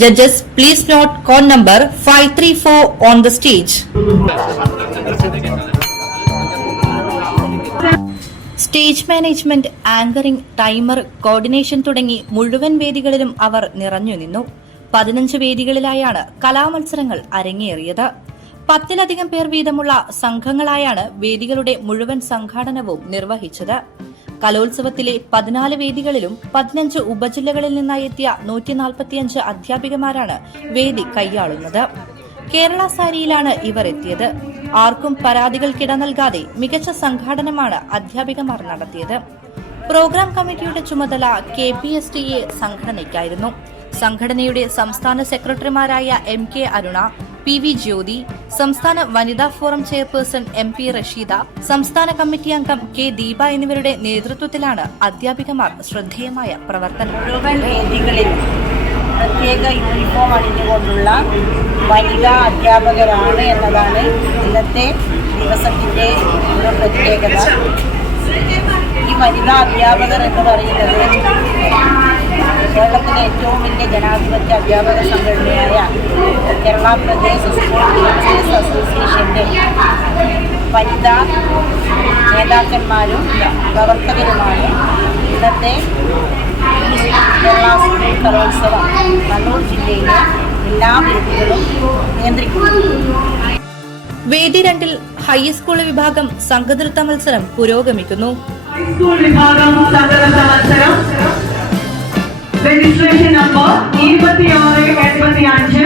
Judges, please note call number 534 on the stage. Stage management anchoring timer coordination തുടങ്ങി മുഴുവൻ വേദികളിലും അവർ നിറഞ്ഞു നിന്നു. പതിനഞ്ച് വേദികളിലായാണ് കലാമത്സരങ്ങൾ അരങ്ങേറിയത്. പത്തിലധികം പേർ വീതമുള്ള സംഘങ്ങളായാണ് വേദികളുടെ മുഴുവൻ സംഘാടനവും നിർവഹിച്ചത്. കലോത്സവത്തിലെ പതിനാല് വേദികളിലും പതിനഞ്ച് ഉപജില്ലകളിൽ നിന്നായി എത്തിയ നൂറ്റി നാൽപ്പത്തിയഞ്ച് അധ്യാപികമാരാണ് വേദി കൈയാളുന്നത്. കേരള സാരിയിലാണ് ഇവർ എത്തിയത്. ആർക്കും പരാതികൾ കിട നൽകാതെ മികച്ച സംഘാടനമാണ് അധ്യാപികമാർ നടത്തിയത്. പ്രോഗ്രാം കമ്മിറ്റിയുടെ ചുമതല K P S T A സംഘടനയ്ക്കായിരുന്നു. സംഘടനയുടെ സംസ്ഥാന സെക്രട്ടറിമാരായ M K Aruna P V Jyothi സംസ്ഥാന വനിതാ forum chairperson M P Rasheeda സംസ്ഥാന കമ്മിറ്റി അംഗം കെ ദീപ എന്നിവരുടെ നേതൃത്വത്തിലാണ് അധ്യാപികമാർ ശ്രദ്ധേയമായ പ്രവർത്തനം. മുഴുവൻ വേദികളിൽ പ്രത്യേക യൂണിഫോം അണിഞ്ഞുകൊണ്ടുള്ള വനിതാ അധ്യാപകരാണ് എന്നതാണ് ഇന്നത്തെ ദിവസത്തിന്റെ ഒരു പ്രത്യേകത. ഈ വനിതാ അധ്യാപകർ എന്ന് പറയുന്നത് കേരളത്തിലെ ഏറ്റവും വലിയ ജനാധിപത്യ അധ്യാപക സംഘടനയായ കേരള പ്രദേശ് സ്കൂൾ ടീച്ചേഴ്സ് അസോസിയേഷന്റെ വനിതാ നേതാക്കന്മാരും പ്രവർത്തകരുമാണ് ഇന്നത്തെ കേരള സ്കൂൾ കലോത്സവം കണ്ണൂർ ജില്ലയിലെ എല്ലാ നിയന്ത്രിക്കുന്നു വേദി രണ്ടിൽ ഹൈസ്കൂൾ വിഭാഗം സംഘനൃത്ത മത്സരം പുരോഗമിക്കുന്നു. ഹൈസ്കൂൾ വിഭാഗം സംഘനൃത്ത മത്സരം. രജിസ്ട്രേഷൻ നമ്പർ ഇരുപത്തിയാറ് എൺപത്തി അഞ്ച്